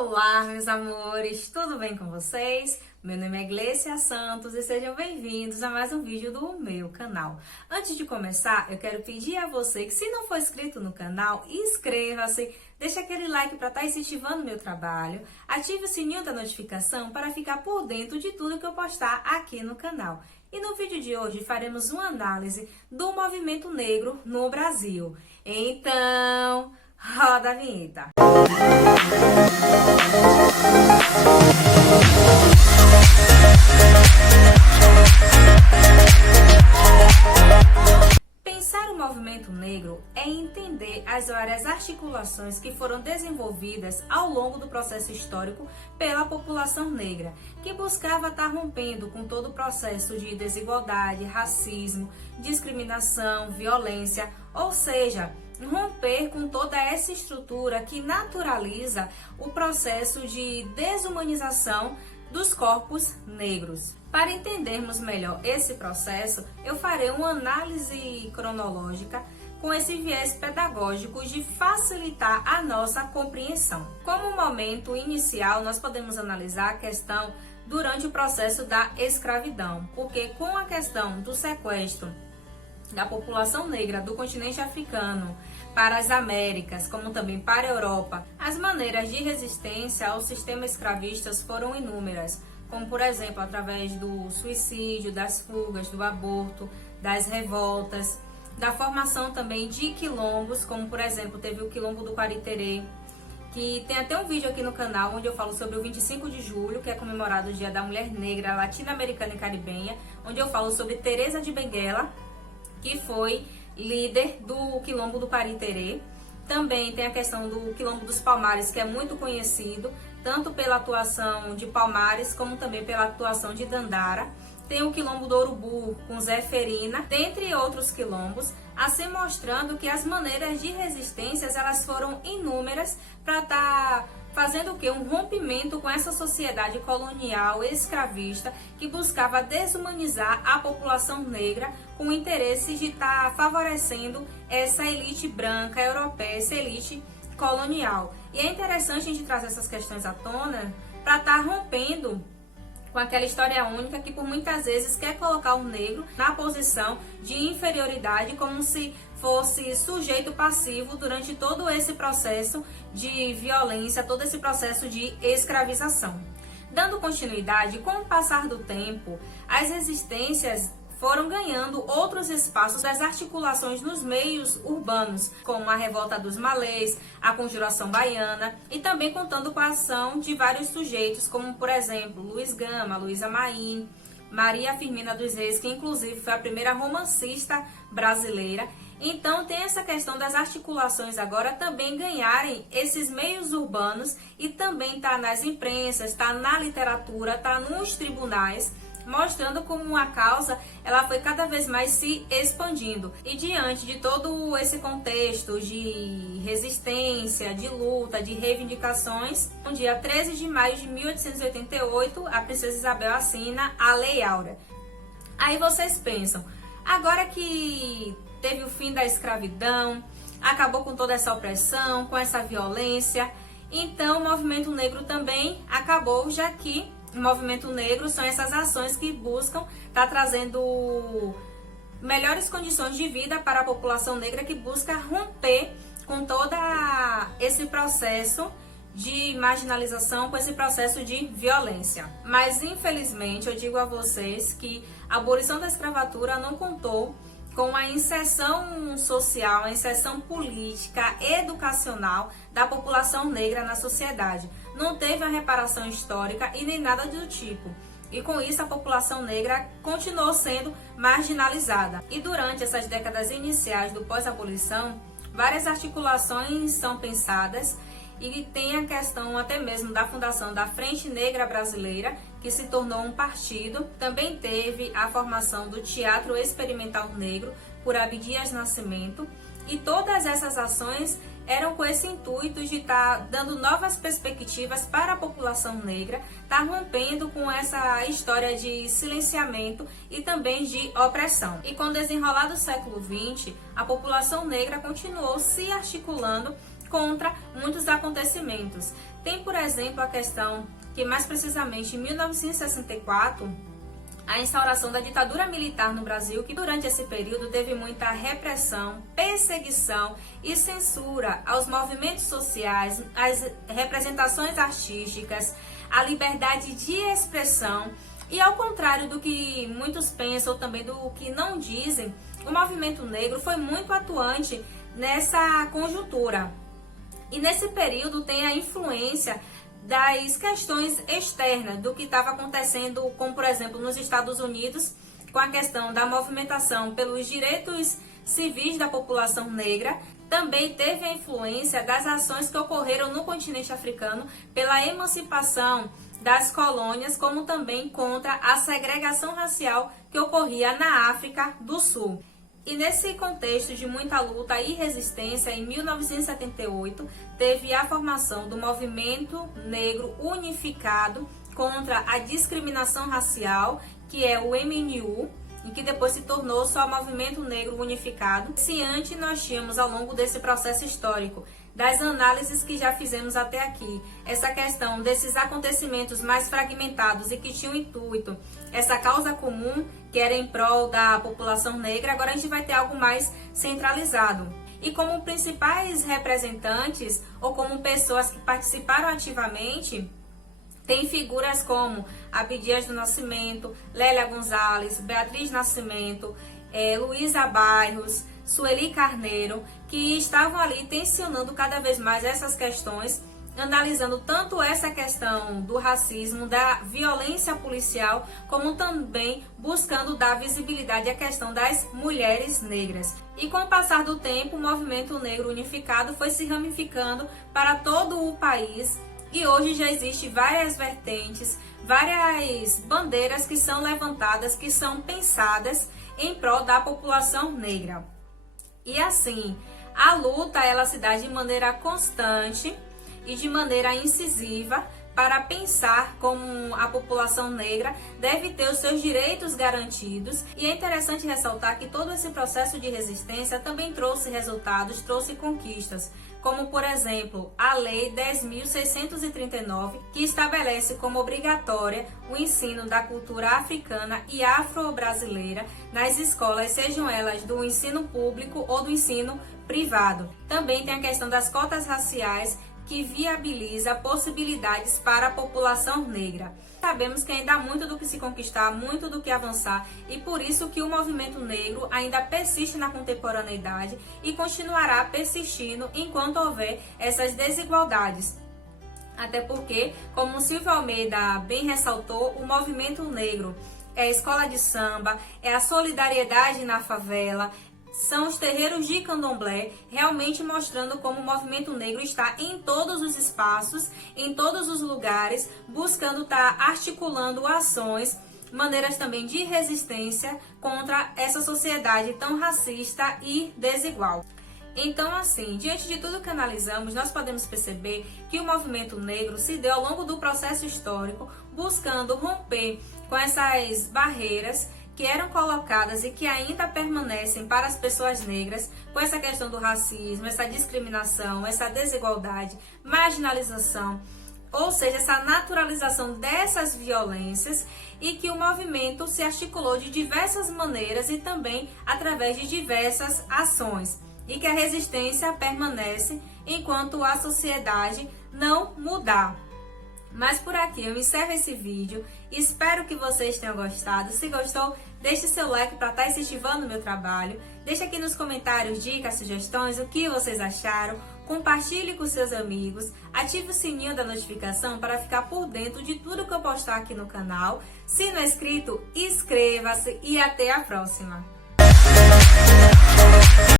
Olá, meus amores, tudo bem com vocês? Meu nome é Glécia Santos e sejam bem-vindos a mais um vídeo do meu canal. Antes de começar, eu quero pedir a você que, se não for inscrito no canal, inscreva-se, deixa aquele like para estar incentivando o meu trabalho, ative o sininho da notificação para ficar por dentro de tudo que eu postar aqui no canal. E no vídeo de hoje faremos uma análise do movimento negro no Brasil. Então, roda a vinheta! Pensar o movimento negro é entender as várias articulações que foram desenvolvidas ao longo do processo histórico pela população negra, que buscava estar rompendo com todo o processo de desigualdade, racismo, discriminação, violência, ou seja, romper com toda essa estrutura que naturaliza o processo de desumanização dos corpos negros. Para entendermos melhor esse processo, eu farei uma análise cronológica com esse viés pedagógico de facilitar a nossa compreensão. Como momento inicial, nós podemos analisar a questão durante o processo da escravidão, porque com a questão do sequestro da população negra do continente africano para as Américas, como também para a Europa, as maneiras de resistência ao sistema escravista foram inúmeras, como por exemplo através do suicídio, das fugas, do aborto, das revoltas, da formação também de quilombos, como por exemplo teve o quilombo do Quariterê, que tem até um vídeo aqui no canal onde eu falo sobre o 25 de julho, que é comemorado o Dia da Mulher Negra Latino-Americana e Caribenha, onde eu falo sobre Teresa de Benguela, que foi líder do quilombo do Quariterê. Também tem a questão do quilombo dos Palmares, que é muito conhecido, tanto pela atuação de Palmares, como também pela atuação de Dandara. Tem o quilombo do Urubu, com Zé Ferina, dentre outros quilombos, assim mostrando que as maneiras de resistências elas foram inúmeras para estar fazendo o quê? Um rompimento com essa sociedade colonial escravista que buscava desumanizar a população negra com o interesse de estar favorecendo essa elite branca europeia, essa elite colonial. E é interessante a gente trazer essas questões à tona para estar rompendo com aquela história única que por muitas vezes quer colocar o negro na posição de inferioridade, como se fosse sujeito passivo durante todo esse processo de violência, todo esse processo de escravização. Dando continuidade, com o passar do tempo, as resistências foram ganhando outros espaços das articulações nos meios urbanos, como a revolta dos malês, a conjuração baiana, e também contando com a ação de vários sujeitos, como por exemplo Luiz Gama, Luísa Maim, Maria Firmina dos Reis, que inclusive foi a primeira romancista brasileira. Então tem essa questão das articulações agora também ganharem esses meios urbanos e também tá nas imprensas, tá na literatura, tá nos tribunais, mostrando como a causa ela foi cada vez mais se expandindo. E diante de todo esse contexto de resistência, de luta, de reivindicações, no dia 13 de maio de 1888, a princesa Isabel assina a Lei Áurea. Aí vocês pensam, agora que teve o fim da escravidão, acabou com toda essa opressão, com essa violência, então o movimento negro também acabou, já que o movimento negro são essas ações que buscam estar trazendo melhores condições de vida para a população negra, que busca romper com todo esse processo de marginalização, com esse processo de violência. Mas infelizmente eu digo a vocês que a abolição da escravatura não contou com a inserção social, a inserção política, educacional da população negra na sociedade. Não teve a reparação histórica e nem nada do tipo. E com isso a população negra continuou sendo marginalizada. E durante essas décadas iniciais do pós-abolição, várias articulações são pensadas e tem a questão até mesmo da fundação da Frente Negra Brasileira, que se tornou um partido. Também teve a formação do Teatro Experimental Negro por Abdias Nascimento, e todas essas ações eram com esse intuito de estar dando novas perspectivas para a população negra, estar rompendo com essa história de silenciamento e também de opressão. E com o desenrolar do século XX, a população negra continuou se articulando contra muitos acontecimentos. Tem, por exemplo, a questão que mais precisamente em 1964, a instauração da ditadura militar no Brasil, que durante esse período teve muita repressão, perseguição e censura aos movimentos sociais, às representações artísticas, à liberdade de expressão. E ao contrário do que muitos pensam, ou também do que não dizem, o movimento negro foi muito atuante nessa conjuntura. E nesse período tem a influência das questões externas do que estava acontecendo, como por exemplo nos Estados Unidos, com a questão da movimentação pelos direitos civis da população negra. Também teve a influência das ações que ocorreram no continente africano pela emancipação das colônias, como também contra a segregação racial que ocorria na África do Sul. E nesse contexto de muita luta e resistência, em 1978, teve a formação do Movimento Negro Unificado contra a Discriminação Racial, que é o MNU, e que depois se tornou só Movimento Negro Unificado. Se antes nós tínhamos, ao longo desse processo histórico, das análises que já fizemos até aqui, essa questão desses acontecimentos mais fragmentados e que tinham intuito, essa causa comum que era em prol da população negra, agora a gente vai ter algo mais centralizado. E como principais representantes ou como pessoas que participaram ativamente, tem figuras como Abdias do Nascimento, Lélia Gonzalez, Beatriz Nascimento, Luísa Bairros, Sueli Carneiro, que estavam ali tensionando cada vez mais essas questões, analisando tanto essa questão do racismo, da violência policial, como também buscando dar visibilidade à questão das mulheres negras. E com o passar do tempo, o Movimento Negro Unificado foi se ramificando para todo o país, e hoje já existem várias vertentes, várias bandeiras que são levantadas, que são pensadas em prol da população negra. E assim, a luta ela se dá de maneira constante e de maneira incisiva para pensar como a população negra deve ter os seus direitos garantidos. E é interessante ressaltar que todo esse processo de resistência também trouxe resultados, trouxe conquistas, como por exemplo a Lei 10.639, que estabelece como obrigatória o ensino da cultura africana e afro-brasileira nas escolas, sejam elas do ensino público ou do ensino privado. Também tem a questão das cotas raciais, que viabiliza possibilidades para a população negra. Sabemos que ainda há muito do que se conquistar, muito do que avançar, e por isso que o movimento negro ainda persiste na contemporaneidade e continuará persistindo enquanto houver essas desigualdades. Até porque, como Silvio Almeida bem ressaltou, o movimento negro é a escola de samba, é a solidariedade na favela, são os terreiros de candomblé, realmente mostrando como o movimento negro está em todos os espaços, em todos os lugares, buscando estar articulando ações, maneiras também de resistência contra essa sociedade tão racista e desigual. Então, assim, diante de tudo que analisamos, nós podemos perceber que o movimento negro se deu ao longo do processo histórico, buscando romper com essas barreiras que eram colocadas e que ainda permanecem para as pessoas negras, com essa questão do racismo, essa discriminação, essa desigualdade, marginalização, ou seja, essa naturalização dessas violências, e que o movimento se articulou de diversas maneiras e também através de diversas ações, e que a resistência permanece enquanto a sociedade não mudar. Mas por aqui eu encerro esse vídeo, espero que vocês tenham gostado. Se gostou, deixe seu like para estar incentivando o meu trabalho. Deixe aqui nos comentários dicas, sugestões, o que vocês acharam. Compartilhe com seus amigos, ative o sininho da notificação para ficar por dentro de tudo que eu postar aqui no canal. Se não é inscrito, inscreva-se e até a próxima!